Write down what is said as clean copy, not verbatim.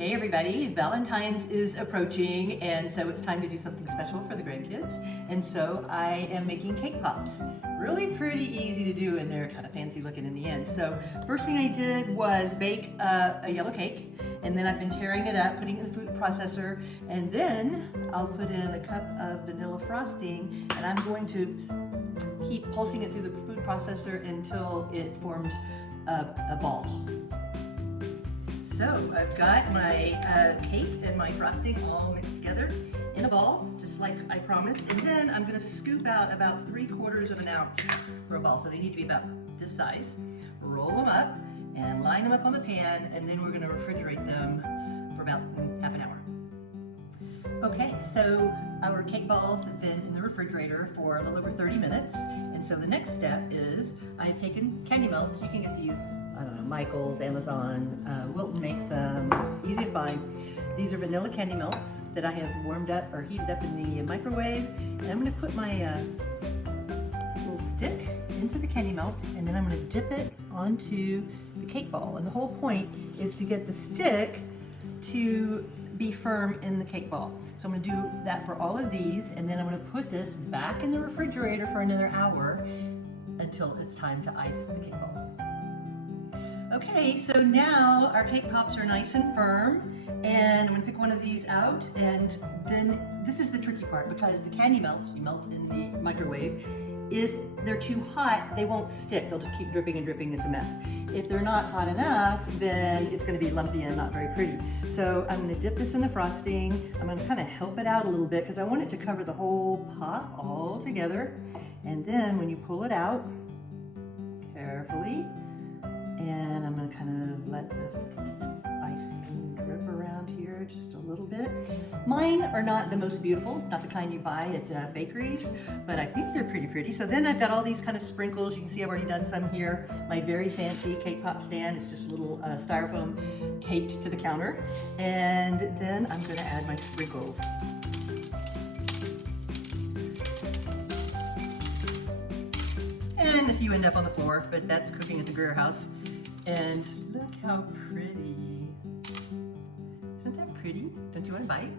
Hey everybody, Valentine's is approaching, and so it's time to do something special for the grandkids. And so I am making cake pops. Really pretty easy to do, and they're kind of fancy looking in the end. So first thing I did was bake a yellow cake, and then I've been tearing it up, putting it in the food processor, and then I'll put in a cup of vanilla frosting, and I'm going to keep pulsing it through the food processor until it forms a ball. So I've got my cake and my frosting all mixed together in a ball, just like I promised. And then I'm gonna scoop out about 3/4 of an ounce for a ball. So they need to be about this size. Roll them up and line them up on the pan, and then we're gonna refrigerate them for about half an hour. Okay, so our cake balls have been in the refrigerator for a little over 30 minutes. And so the next step is I've taken candy melts. You can get these, I don't know, Michael's, Amazon, Wilton makes them, easy to find. These are vanilla candy melts that I have warmed up or heated up in the microwave. And I'm gonna put my little stick into the candy melt, and then I'm gonna dip it onto the cake ball. And the whole point is to get the stick to be firm in the cake ball. So I'm gonna do that for all of these, and then I'm gonna put this back in the refrigerator for another hour until it's time to ice the cake balls. Okay, so now our cake pops are nice and firm, and I'm gonna pick one of these out, and then this is the tricky part, because the candy melts, you melt in the microwave. If they're too hot, they won't stick. They'll just keep dripping and dripping. It's a mess. If they're not hot enough, then it's gonna be lumpy and not very pretty. So I'm gonna dip this in the frosting. I'm gonna kind of help it out a little bit because I want it to cover the whole pot all together. And then when you pull it out, carefully, and I'm gonna kind of let the icing drip around here just a little bit. Mine are not the most beautiful, not the kind you buy at bakeries, but I think they're pretty. So then I've got all these kind of sprinkles. You can see I've already done some here. My very fancy cake pop stand is just a little styrofoam taped to the counter. And then I'm gonna add my sprinkles. And a few end up on the floor, but that's cooking at the Greer house. And look how pretty. Isn't that pretty? Don't you want to bite?